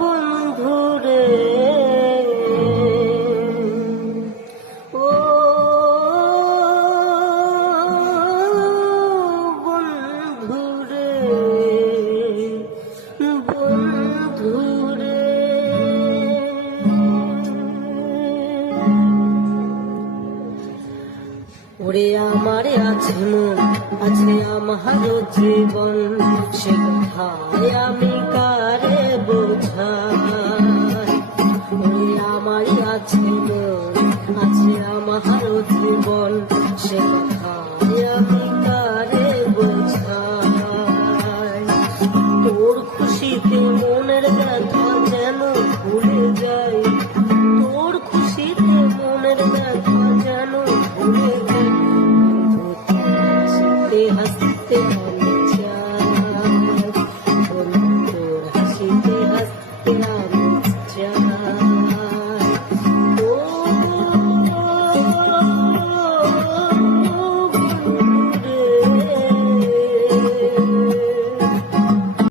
বন্ধুরে ও বন্ধুরে বন্ধুরে ওরে আমার আছে মন আছে আমারও জীবন, সে কথায় আমি কারে বোঝাই। ওরে আমার আছে মন আছে আমারও জীবন, সে কথায় আমি কারে বোঝাই। তোর খুশিতে মনের ব্যথা যেন ভুলে যাই, তোর খুশিতে মনের ব্যথা যেন ভুলে যাই। হাসতে হাসতে